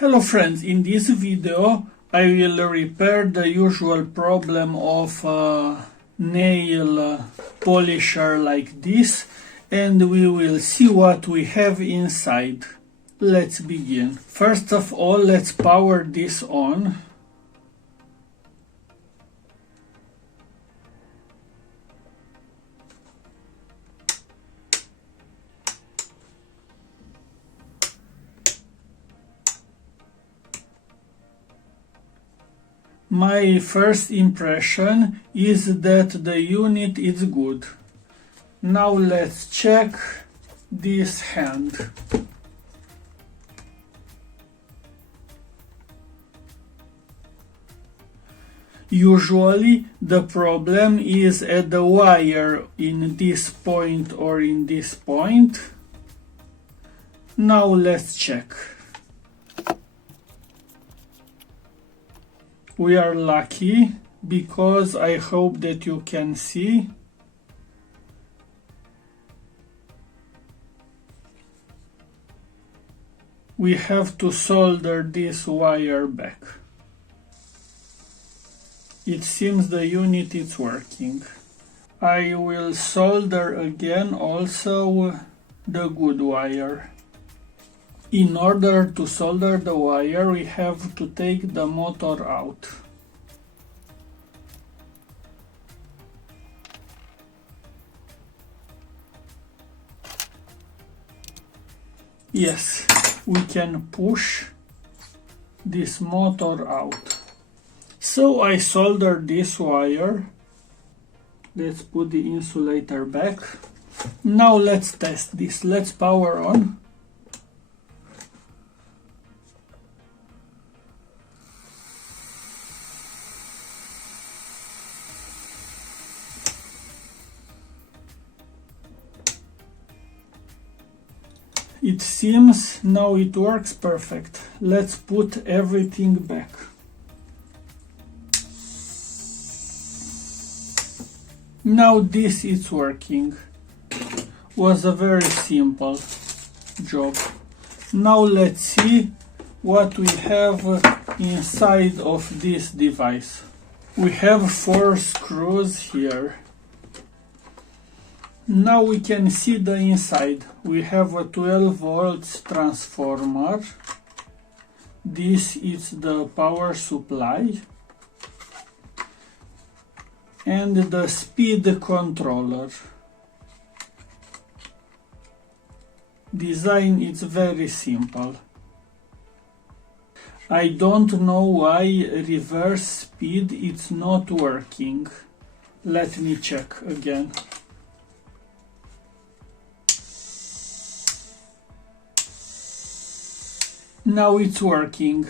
Hello friends, in this video I will repair the usual problem of a nail polisher like this, and we will see what we have inside. Let's begin. First of all, let's power this on. My first impression is that the unit is good. Now let's check this hand. Usually the problem is at the wire in this point or in this point. Now let's check. We are lucky because I hope that you can see. We have to solder this wire back. It seems the unit is working. I will solder again also the good wire. In order to solder the wire, we have to take the motor out. Yes, we can push this motor out. So I soldered this wire. Let's put the insulator back. Now let's test this. Let's power on. It seems now it works perfect. Let's put everything back. Now this is working. Was a very simple job. Now let's see what we have inside of this device. We have 4 screws here. Now we can see the inside. We have a 12 volts transformer. This is the power supply. And the speed controller. Design is very simple. I don't know why reverse speed is not working. Let me check again. Now it's working.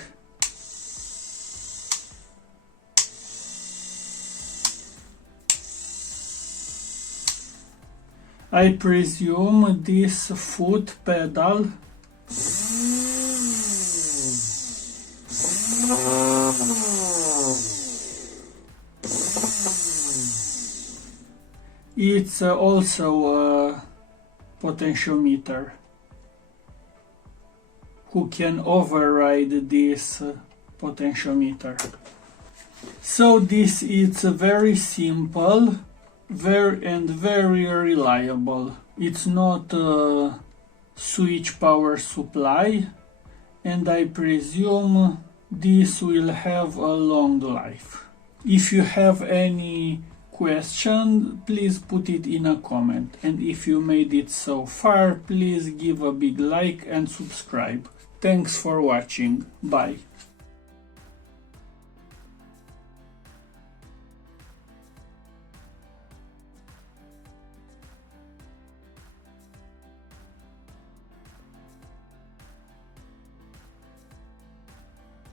I presume this foot pedal it's also a potentiometer who can override this potentiometer. So this is very simple, very reliable. It's not a switch power supply, and I presume this will have a long life. If you have any question, please put it in a comment, and if you made it so far, please give a big like and subscribe. Thanks for watching. Bye.